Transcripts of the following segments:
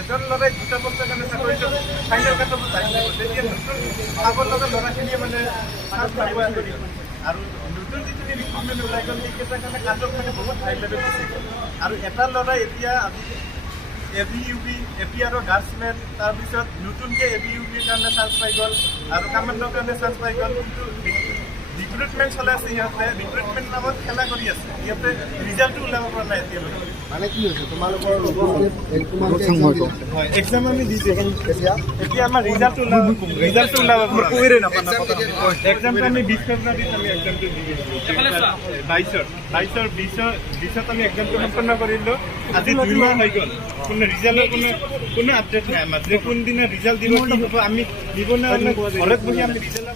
এজন ল'ৰাই দুটা বছৰৰ কাৰণে চাকৰিটো ফাইনেল কাটত যায় তেতিয়া নতুন আগৰ লগত ল'ৰাখিনিয়ে মানে চান্স পাব আৰু নতুন যিটো ৰিক্ৰুটমেণ্ট ওলাই গ'ল সেইকেইটাৰ কাৰণে কাটত মানে বহুত হাই লেভেল গুচি গ'ল আৰু এটা ল'ৰাই এতিয়া আজি ABUP APR গাৰ্লছমেন তাৰপিছত নতুনকৈ ABUP কাৰণে চান্স পাই গ'ল আৰু কামাণ্ডৰ কাৰণে চান্স পাই গ'ল কিন্তু ৰিক্ৰুটমেণ্ট চলাই আছে সিহঁতে ৰিক্ৰুটমেণ্ট নামত খেলা কৰি আছে সিহঁতে ৰিজাল্টটো ওলাব পৰা নাই এতিয়ালৈকে মানে কি হৈছে তোমালোকৰ এক্সাম আমি দিছোঁ এতিয়া আমাৰ ৰিজাল্টটো ওলাব এক্সামটো আমি 20 ফেব্ৰুৱাৰীত আমি এক্সামটো দি দিছোঁ 22ত আমি এক্সামটো সম্পন্ন কৰিলোঁ আজি 2 মাহ হৈ গ'ল কোনো ৰিজাল্টৰ কোনো আপডেট নাই আমাৰ যে কোনদিনা ৰিজাল্ট দিব কি হ'ব আমি দিব নোৱাৰিলে ঘৰত বহি আমি ৰিজাল্টৰ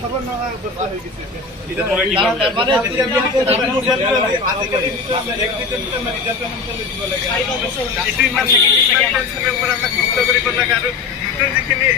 খাব নোৱাৰা অৱস্থা হৈ গৈছে যিখিনি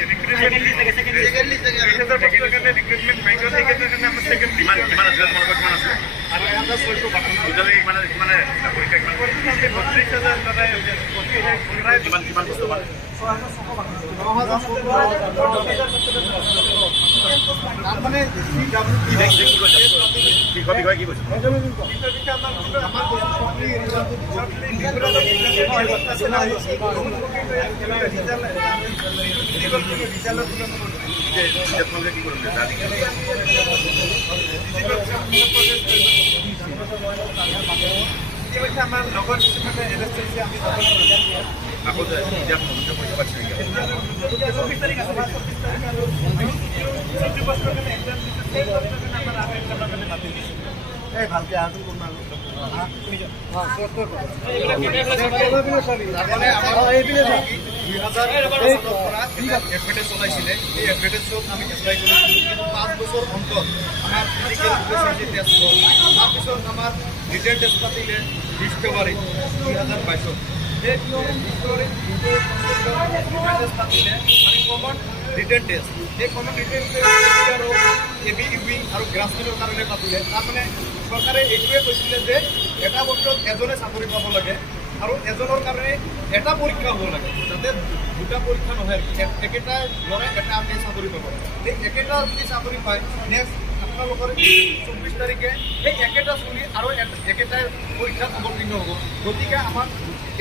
আমাৰ লগৰ কিছুমানে এৰেষ্ট হৈছে আমি ভালকে আছো চলাইছিলে এই এডভাৰটাইজত আমি এপ্লাই কৰিছিলোঁ 5 বছৰ অন্তত আমাৰ তাৰপিছত আমাৰ ৰিটাৰ্ণ টেষ্ট পাতিলে 20 ফেব্ৰুৱাৰী 2022 এই পাতিলে মানে কমন ৰিটাৰ্ণ টেষ্ট এই কমন ৰিটাৰ্ণ টেষ্ট আৰু ABUP আৰু গ্ৰাছমেনৰ কাৰণে পাতিলে তাৰমানে চৰকাৰে এইটোৱে কৈছিলে যে এটা বছৰত এজনে চাকৰি পাব লাগে আৰু এজনৰ কাৰণে এটা পৰীক্ষা হ'ব লাগে যাতে দুটা পৰীক্ষা নহয় একেটা ল'ৰাই এটা আমি চাকৰি পাব এই একেটা যদি চাকৰি পায় নেক্সট আপোনালোকৰ 24 তাৰিখে সেই একেটা চলি আৰু একেটা পৰীক্ষাত অৱতীৰ্ণ হ'ব গতিকে আমাক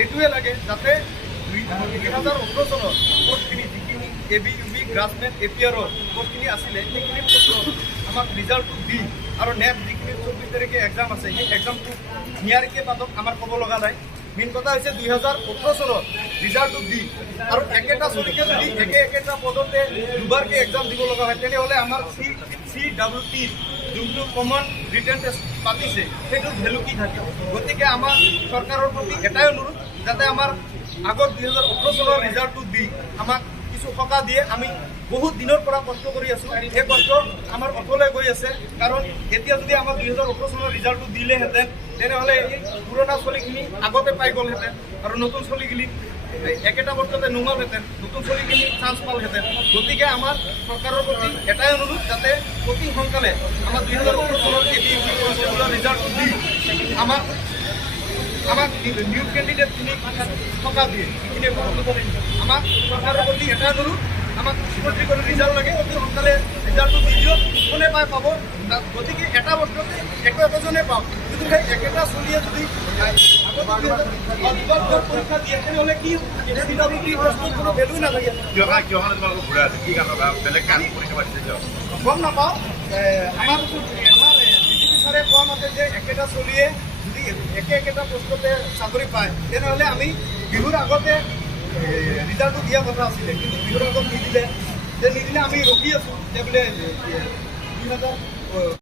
এইটোৱে লাগে যাতে 2018 চনত পষ্টখিনি যিখিনি ABUP গ্ৰাছমেন APR পষ্টখিনি আছিলে সেইখিনি পষ্ট আমাক ৰিজাল্টটো দি আৰু নেক্সট যিখিনি 24 তাৰিখে এক্সাম আছে সেই এক্সামটো নিয়াৰিকৈ পাতক আমাৰ ক'ব লগা নাই মেইন কথা হৈছে 2018 চনত ৰিজাল্টটো দি আৰু একেটা চলিকে যদি একেটা পদতে দুবাৰকৈ এক্সাম দিব লগা হয় তেনেহ'লে আমাৰ CWT যোনটো কমন ৰিটাৰ্ণ টেষ্ট পাতিছে সেইটো ভেলু কি থাকে গতিকে আমাৰ চৰকাৰৰ প্ৰতি এটাই অনুৰোধ যাতে আমাৰ আগত 2018 চনৰ ৰিজাল্টটো দি আমাক কিছু সকাহ দিয়ে আমি বহুত দিনৰ পৰা কষ্ট কৰি আছোঁ এই কষ্ট আমাৰ অথলে গৈ আছে কাৰণ এতিয়া যদি আমাক 2018 চনৰ ৰিজাল্টটো দিলেহেঁতেন তেনেহ'লে এই পুৰণা চলিখিনি আগতে পাই গ'লহেঁতেন আৰু নতুন চলিখিনি একেটা বছৰতে নোমালহেঁতেন নতুন চলিখিনি চান্স পালহেঁতেন গতিকে আমাৰ চৰকাৰৰ প্ৰতি এটাই অনুৰোধ যাতে অতি সোনকালে আমাৰ 2018 চনৰ ABUP কনষ্টেবলৰ ৰিজাল্টটো দি আমাক নিউ কেণ্ডিডেটখিনি সকাহ দিয়ে সেইখিনি আমাক চৰকাৰৰ প্ৰতি এটাই অনুৰোধ আমাক স্পষ্টি কৰি ৰিজাল্ট লাগে অতি সোনকালে ৰিজাল্টটো দি দিয়ক কোনে পাই পাব গতিকে এটা বছৰতে একজনে পাওঁ কিন্তু সেই একেটা চলিয়ে যদি পৰীক্ষা দিয়ে তেনেহ'লে কি কোনো ভেলু নাথাকে গম নাপাওঁ আমাৰ DGP ছাৰে কোৱা মতে যে একেটা চলিয়ে যদি একেটা পোষ্টতে চাকৰি পায় তেনেহ'লে আমি বিহুৰ আগতে ৰিজাল্টটো দিয়া কথা আছিলে কিন্তু বিহুৰ আগত নিদিলে আমি ৰখি আছোঁ যে বোলে 2000